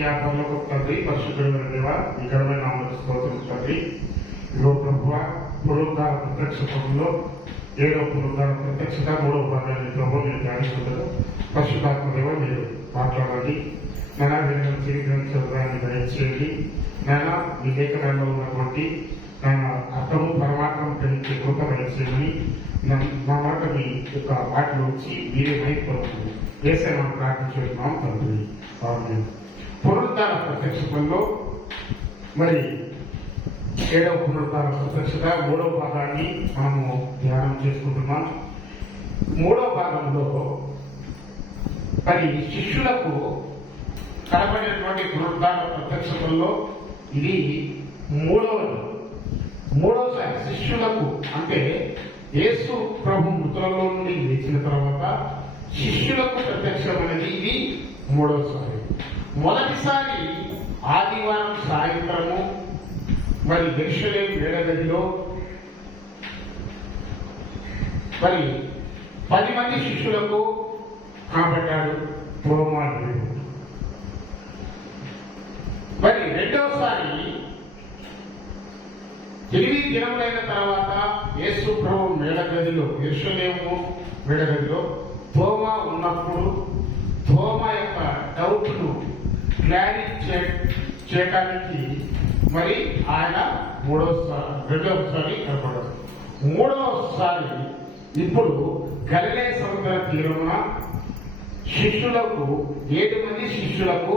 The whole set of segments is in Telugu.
పరిశుద్ధ పరలోక తండ్రి, పరిశుద్ధమైన దేవ, మీ ఘనమైన నామమునకు స్తోత్రం తండ్రి. ఇదిగో ప్రభువా, పునరుద్ధాన ప్రత్యక్షంలో 7వ పునరుద్ధాన ప్రత్యక్షత 3వ భాగాన్ని ప్రభు మీరు ధ్యానిస్తుంటారు. పరిశుద్ధాత్మ దేవ, మీరు మాట్లాడాలి. నానా విధంగా జీవితాన్ని దయచేయండి. నానా మీ లేఖనాల్లో ఉన్నటువంటి అర్థము పరమాత్మను గ్రహించే కృప దయచేయమని మా మాట మీ యొక్క మాటలు వచ్చి మీరే మైపడుతుంది వేసే మనం ప్రార్థించుకుంటున్నాం తండ్రి. పునరుద్ధాన ప్రత్యక్షంలో మరి 7వ పునరుద్ధాన ప్రత్యక్షత 3వ భాగాన్ని మనము ధ్యానం చేసుకుంటున్నాం. 3వ భాగంలో మరి శిష్యులకు కనబడినటువంటి పునరుద్ధాన ప్రత్యక్షతల్లో ఇది మూడవసారి శిష్యులకు, అంటే యేసు ప్రభు మృతులలో నుండి లేచిన తర్వాత శిష్యులకు ప్రత్యక్షమైనది ఇది మూడవసారి. మొదటిసారి ఆదివారం సాయంత్రము మరి యెరూషలేము మేడగదిలో మరి 10 మంది శిష్యులకు కనబడ్డాడు తోమా. మరి రెండవసారి 8 దినములైన తర్వాత యేసు ప్రభు మేడగదిలో, యెరూషలేము మేడగదిలో తోమా ఉన్నప్పుడు తోమా యొక్క డౌట్ను క్లారిఫై చేయడానికి మరి ఆయన రెండవసారి కనపడదు. మూడవసారి ఇప్పుడు గలిలయ సముద్ర తీరమున శిష్యులకు 7 మంది శిష్యులకు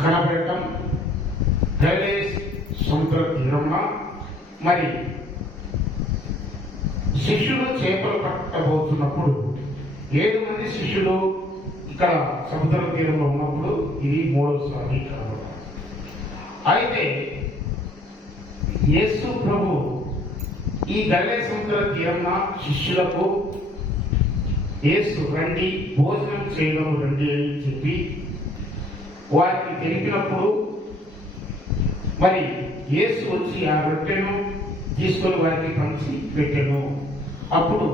కనబడటం, గలిలయ సముద్ర తీరమున మరి శిష్యులు చేపలు పట్టబోతున్నప్పుడు 7 మంది శిష్యులు ఇక్కడ సముద్ర తీరంలో ఉన్నప్పుడు ఇది మూడవసారి కనబడటం. అయితే యేసు ప్రభు ఈ గలిలయ సముద్ర తీరంన శిష్యులకు యేసు రండి, భోజనం చేయడం రండి అని చెప్పి వారికి తెలిపినప్పుడు మరి యేసు వచ్చి ఆ రొట్టెను తీసుకొని వారికి పంచి పెట్టెను. అప్పుడు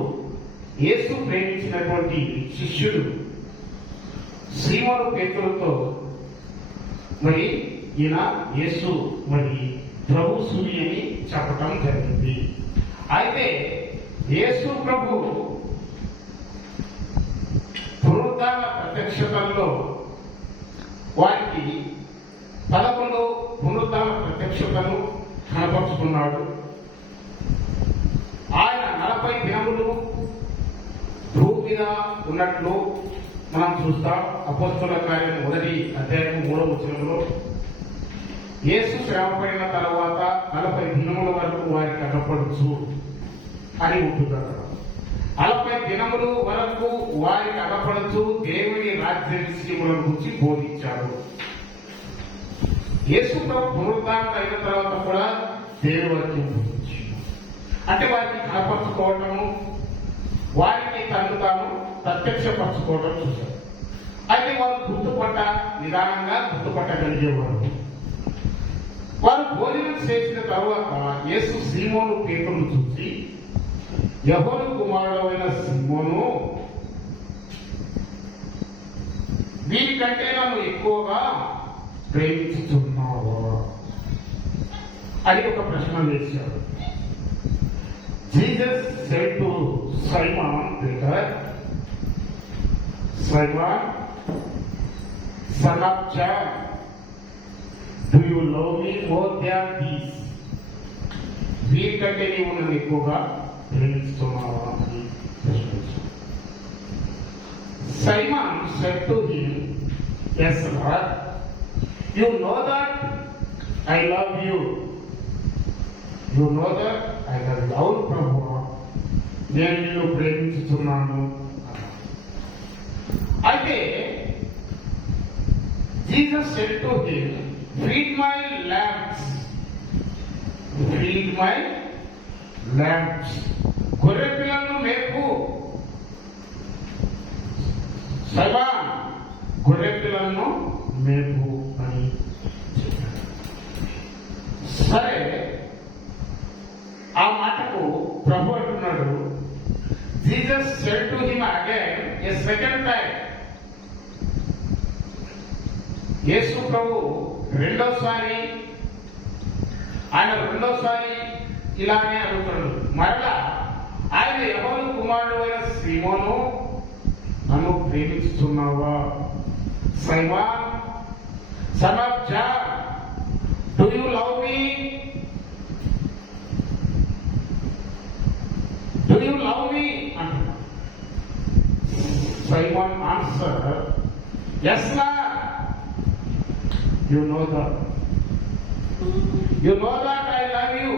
యేసు ప్రేమించినటువంటి శిష్యుడు సీమోను పేతురుతో మరి ఈయన యేసు మరి ప్రభు సూరి అని చెప్పటం జరిగింది. అయితే యేసు ప్రభు పునరుద్ధాన ప్రత్యక్షతల్లో వారికి 11 పునరుద్ధాన ప్రత్యక్షతను కనపరుచుకున్నాడు. ఆయన 40 దినములు భూమి మీద ఉన్నట్లు మనం చూస్తాం. అపోస్తలుల కార్యం 1వ అధ్యాయం 3వ వచనంలో యేసు శ్రమపడిన తర్వాత 40 దినముల వరకు వారికి కనపడచ్చు అని ఉంటుంది. 40 దినముల వరకు వారికి కనపడచ్చు దేవుని రాజ్య విషయముల గురించి బోధించారు. యేసు పునరుద్ధానం అయిన తర్వాత కూడా దేవుని వాక్యం బోధించారు. అంటే వారికి కనపరుచుకోవటము, వారికి తను తాను ప్రత్యక్షపరచుకోవడం చూశారు. అయితే వారు నిదానంగా గుర్తుపట్టగలిగేవారు. వారు భోజనం చేసిన తర్వాత యేసు సీమోను పేతురును చూసి, యోహాను కుమారుడైన సీమోను, వీరికంటే నన్ను ఎక్కువగా ప్రేమించుతున్నావా అని ఒక ప్రశ్న వేశారు. Jesus said to Simon Peter, Simon, son of John, do you love me more than these? వీరికంటే నీవు నన్ను ఎక్కువగా ప్రేమిస్తున్నావా అని ప్రశ్నించాడు. Simon said to him, yes Lord, you know that I love you. You know that I love you. అవును ప్రభువా, నేను నిన్ను ప్రేమించుతున్నాను. అయితే Jesus said to him, feed my lambs. Feed my lambs. గొర్రె పిల్లలను మేపు. సైమాన్, గొర్రె పిల్లలను మేపు అని చెప్పాడు. సరే, ఆ మాటకు ప్రభు అంటున్నాడు, Jesus said to him again a second time, యేసు ప్రభు రెండోసారి ఇలానే అడుగుతాడు. మరలా ఆయన ఎవరు కుమారుడు అయిన సీమోను, నన్ను ప్రేమిస్తున్నావా? Simon son of John, do you love me? Do you love me అంటున్నాడు. Simon answer, yes Lord, you know that I love you,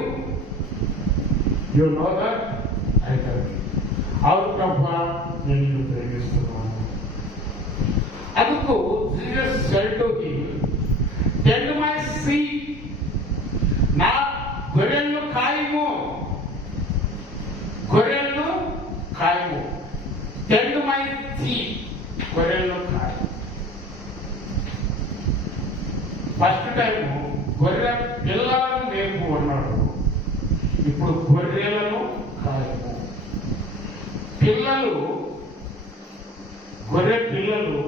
you know that I love you. అవును ప్రభా, నేను నిన్ను ప్రేమిస్తున్నాను. అందుకు Jesus said to him, tend my sheep, నా గొర్రెలను కాయము, tend my sheep, గొర్రెలను కాయము. ఫస్ట్ టైం గొర్రె పిల్లలను మేపు అన్నాడు, ఇప్పుడు గొర్రెలను కాయము. గొర్రె పిల్లలు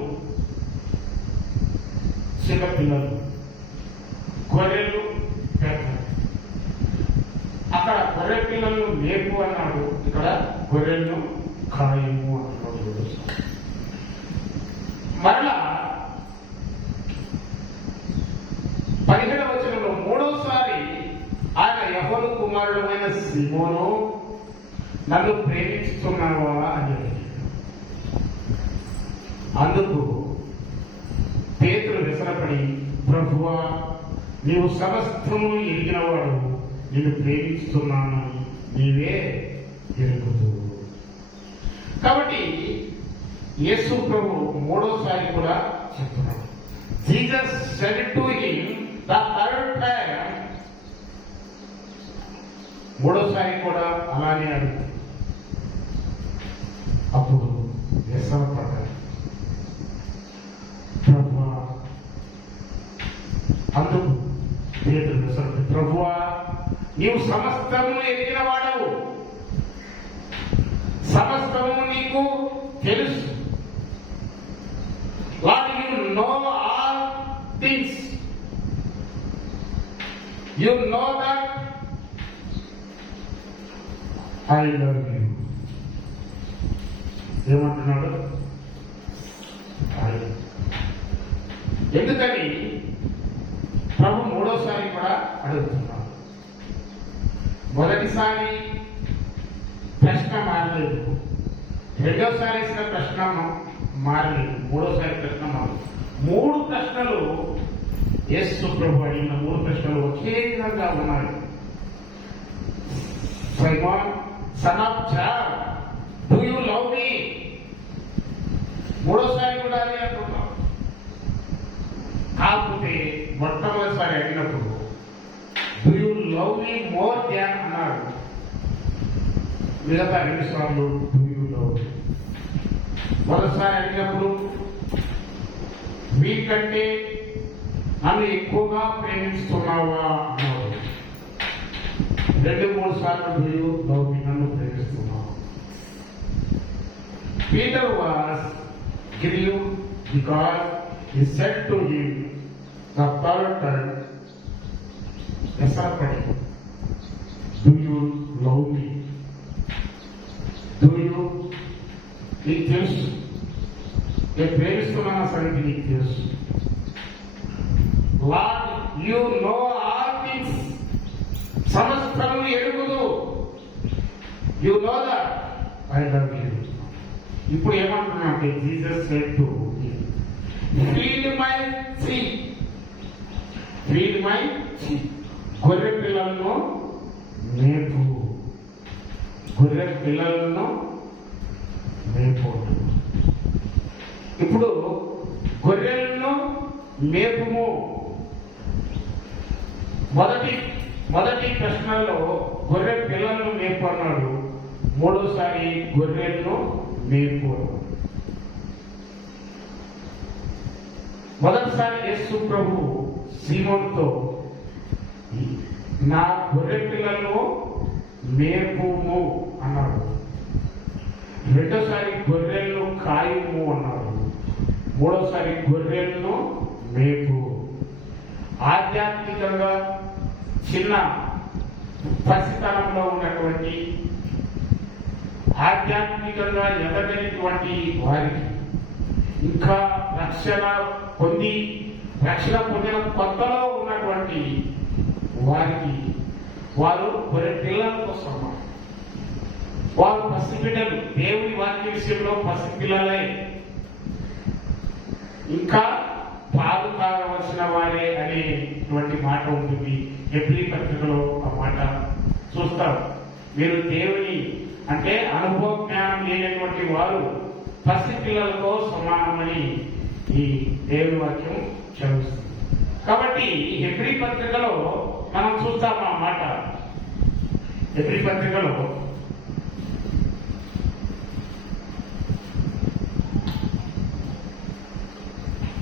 చిన్న పిల్లలు, గొర్రెలు పెద్దలు. అక్కడ గొర్రె పిల్లలను మేపు అన్నాడు, ఇక్కడ గొర్రెలను కాయము అన్నాడు. మరలా 17వ వచనంలో మూడోసారి ఆయన యెహోవా కుమారుడైన సీమోను, నన్ను ప్రేమిస్తున్నావా అని అడిగాడు. అందుకు పేతురు విసరపడి, ప్రభువా, నీవు సమస్తము ఎరిగినవాడు, నిన్ను ప్రేమిస్తున్నానని నీవే ఎరుగుదు. కాబట్టి యేసు ప్రభు మూడోసారి కూడా చెప్తున్నాడు. Jesus said to him the third time, మూడోసారి కూడా అలానే అడుగు. అప్పుడు వ్యసనపడ్డాడు. ప్రభువా, అందుకు పేతురు వ్యసనపడి, ప్రభువా, నీవు సమస్తము ఎరిగిన వాడవు, సమస్తము నీకు తెలుసు. Lord, you know all things. You know that I love you. ఏమంటున్నాడు? ఎందుకని ప్రభు మూడోసారి కూడా అడుగుతున్నాడు. మొదటిసారి ప్రశ్న మారలేదు, రెండోసారి ఇచ్చిన ప్రశ్న మారలేదు, మూడోసారి ప్రశ్న మారలేదు. 3 ప్రశ్నలు యేసు ప్రభు అడిగిన 3 ప్రశ్నలు ఒకే విధంగా ఉన్నాయి. Simon son of John, do you love me? మూడోసారి కూడా అదే అంటున్నాం. కాకపోతే మొట్టమొదటిసారి అడిగినప్పుడు do you love me more than అన్నాడు. మిగతా 2 సార్లు డూ యు లవ్ మీ. మొదటిసారి అడిగినప్పుడు మీకంటే నన్ను ఎక్కువగా ప్రేమిస్తున్నావా అన్నాడు. 2-3 సార్లు డూ యు లవ్ మీ, నన్ను ప్రేమిస్తున్నావా. Peter was grieved because he said to him the third time, వ్యసనపడి, do you love me? Do you? నీకు తెలుసు, నేను ప్రేమిస్తున్నాను సంగతి నీకు తెలుసు. Lord, you know all things. సమస్తము ఎరుగుదు. You know that I love you. ఇప్పుడు ఏమంటున్నా అంటే Jesus said to feed my sheep, feed my sheep. గొర్రె పిల్లలను మేపు, గొర్రె పిల్లలను మేపు. ఇప్పుడు గొర్రెలను మేపుము. మొదటి ప్రశ్నలో గొర్రె పిల్లలను మేపు అన్నాడు, మూడోసారి గొర్రెలను మేపు. మొదటిసారి యేసు ప్రభు సీమోనుతో నా గొర్రె పిల్లలను మేపుము అన్నాడు. రెండోసారి గొర్రెలను కాయము అన్నాడు. మూడోసారి గొర్రెలను మేపు. ఆధ్యాత్మికంగా చిన్న పసితనంలో ఉన్నటువంటి, ఆధ్యాత్మికంగా ఎదగనిటువంటి వారికి, ఇంకా రక్షణ పొందిన కొత్తలో ఉన్నటువంటి వారికి వారు కొన్ని పిల్లలతో సమానం. వారు పసిపిల్లలు, దేవుని వాక్య విషయంలో పసిపిల్లలే, ఇంకా పాలు తాగవలసిన వారే అనేటువంటి మాట ఉంటుంది. హెబ్రీ పత్రికలో ఆ మాట చూస్తాం. మీరు దేవుని అంటే అనుభవ జ్ఞానం లేనటువంటి వారు పసిపిల్లలతో సమానమని ఈ దేవుని వాక్యం చదువుతుంది. కాబట్టి హెబ్రీ పత్రికలో మనం చూస్తాం ఆ మాట. హెబ్రీ పత్రికలో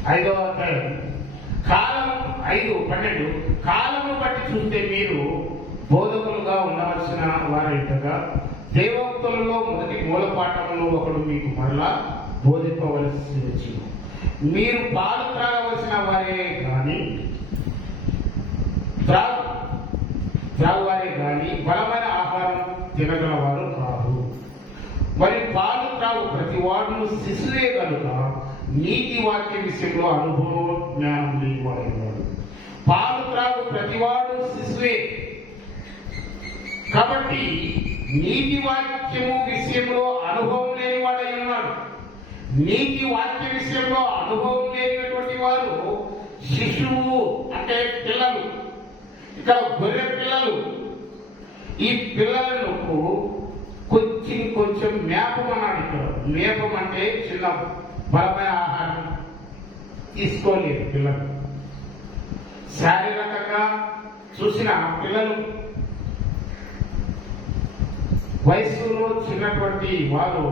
5వ అధ్యాయం 5:12 కాలము బట్టి చూస్తే మీరు బోధకులుగా ఉండవలసిన వారైనగా దేవోక్తులలో మొదటి మూలపాఠమును ఒకడు మీకు మరలా బోధింపవలసి వచ్చింది. మీరు పాలు త్రాగవలసిన వారే కానీ త్రాగువారే కానీ బలమైన ఆహారం తినగలవారు కాదు. మరి పాలు త్రాగు ప్రతి వాడును శిశువే కనుక నీతి వాక్య విషయంలో అనుభవ జ్ఞానం లేనివాడు. పాలు త్రాగు ప్రతివాడు శిశువే. కాబట్టి నీతి వాక్యము విషయంలో అనుభవం లేనివాడై ఉన్నాడు. నీతి వాక్య విషయంలో అనుభవం లేనటువంటి వారు శిశువు అంటే పిల్లలు, ఇక్కడ గొర్రె పిల్లలు. ఈ పిల్లలకు కొంచెం మేపం అన్నాడు. ఇక్కడ మేపం అంటే చిన్న బలమైన ఆహారం తీసుకోలేదు పిల్లలు. శారీరకంగా చూసిన పిల్లలు వయసులో చిన్నటువంటి వారు,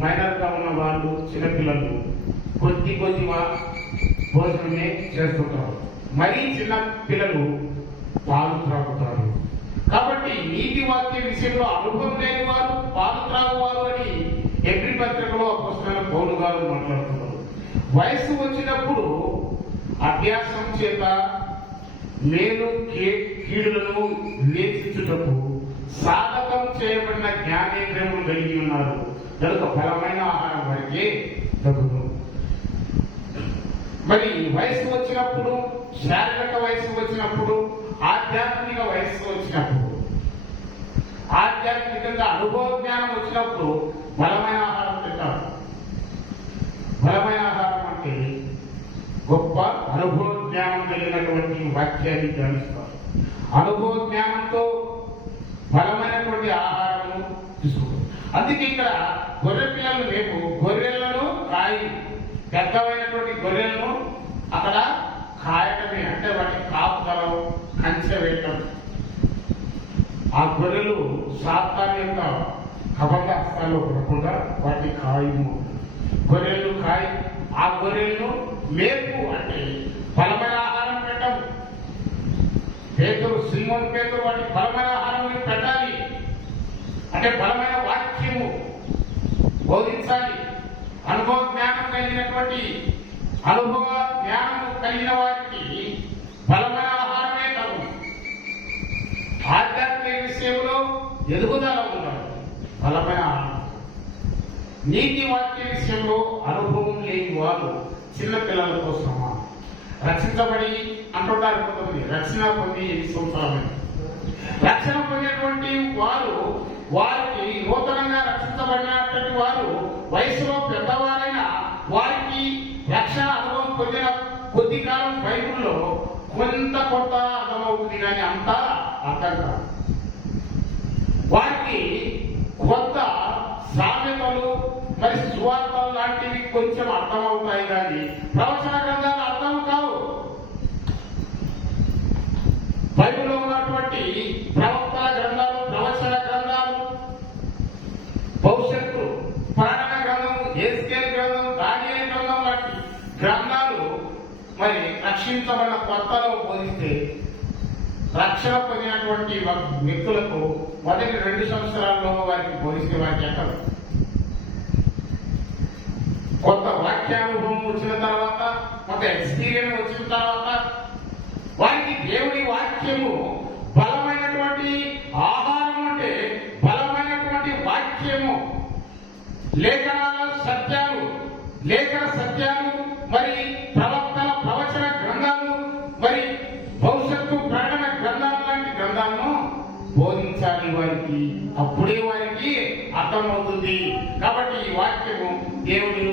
మైనర్ గా ఉన్న వాళ్ళు, చిన్నపిల్లలు కొద్ది భోజనమే చేస్తుంటారు. మరీ చిన్న పిల్లలు పాలు త్రాగుతారు. కాబట్టి నీతి వాక్య విషయంలో అనుభవం లేని వారు పాలు త్రాగువారు అని హెబ్రీ పత్రికలో అపోస్తలుడైన పౌలు గారు మాట్లాడుతున్నారు. వయసు వచ్చినప్పుడు అభ్యాసం చేత మేలు కీడులను వివేచించుటకు సాధకం చేయబడిన జ్ఞానేంద్రియములు కలిగి ఉన్నారు. కనుక బలమైన ఆహారం వరకే తగును. మరి వయసు వచ్చినప్పుడు, శారీరక వయసు వచ్చినప్పుడు, ఆధ్యాత్మిక వయసు వచ్చినప్పుడు, ఆధ్యాత్మికంగా అనుభవ జ్ఞానం వచ్చినప్పుడు బలమైన ఆహారం తింటారు. బలమైన ఆహారం అంటే గొప్ప అనుభవ జ్ఞానం కలిగినటువంటి వాక్యాన్ని ధ్యానిస్తారు. అనుభవ జ్ఞానంతో బలమైనటువంటి ఆహారము తీసుకుంటారు. అందుకే ఇక్కడ గొర్రె పిల్లలు లేవు. గొర్రెలను పెద్దమైనటువంటి గొర్రెలను అక్కడ కాయటమే, అంటే వాటి కాపుదలం, కంచె వేయటం. ఆ గొర్రెలు సాతాను యొక్క కబంధాస్తాల్లో పడకుండా వాటి కాయము. గొర్రెలు ఆ గొర్రెలను మేపు అంటే బలమైన ఆహారం పెట్టం. శ్రీమోన్ పేతురు వాటి బలమైన ఆహారం పెట్టాలి అంటే బలమైన వాక్యము బోధించాలి. అనుభవ జ్ఞానం కలిగిన వారికి బలమైన ఆహారమే కాదు, ఆధ్యాత్మిక విషయంలో ఎదుగుదల ఉండాలి. బలమైన ఆహారం. నీతి వాక్య విషయంలో అనుభవం లేని వారు చిన్నపిల్లలతో సమానం. రక్షించబడి అంటుంటారు కొంతమంది, రక్షణ పొంది 8 సంవత్సరాలు. రక్షణ పొందినటువంటి వారికి నూతనంగా రక్షించబడినటువంటి వారు వయసులో పెద్దవారైన వారికి రక్షణ అనుభవం పొందిన కొద్ది కాలం బైబుల్లో కొంత అర్థమవుతుంది, కానీ అంతా అర్థం కాదు. వారికి కొత్త సామెతలు మరి సువార్తలు లాంటివి కొంచెం అర్థమవుతాయి, కానీ ప్రవచన గ్రంథాలు అర్థం కావు. బైబిల్లో ఉన్నటువంటి ప్రవక్తల గ్రంథాలు, ప్రవచన గ్రంథాలు, భవిష్యత్తు పురాణ గ్రంథం, ఎస్కేల్ గ్రంథం, దానియేలు గ్రంథం లాంటి గ్రంథాలు మరి రక్షించబడిన కొత్తలో బోధిస్తే రక్షణ పొందినటువంటి వ్యక్తులకు మొదటి 2 సంవత్సరాల్లో వారికి బోధిస్తే వారికి ఎక్కడ కొత్త వాక్యానుభవం వచ్చిన తర్వాత కొంత ఎక్స్పీరియన్స్ వచ్చిన తర్వాత వారికి దేవుని వాక్యము బలమైనటువంటి ఆహారం అంటే బలమైనటువంటి వాక్యము, లేఖనాల సత్యాలు, లేఖన సత్యాలు, మరి ప్రవక్తల ప్రవచన గ్రంథాలు, మరి భవిష్యత్తు ప్రకటన గ్రంథాలు లాంటి గ్రంథాలను బోధించాలి వారికి. అప్పుడే వారికి అర్థమవుతుంది. కాబట్టి ఈ వాక్యము దేవుని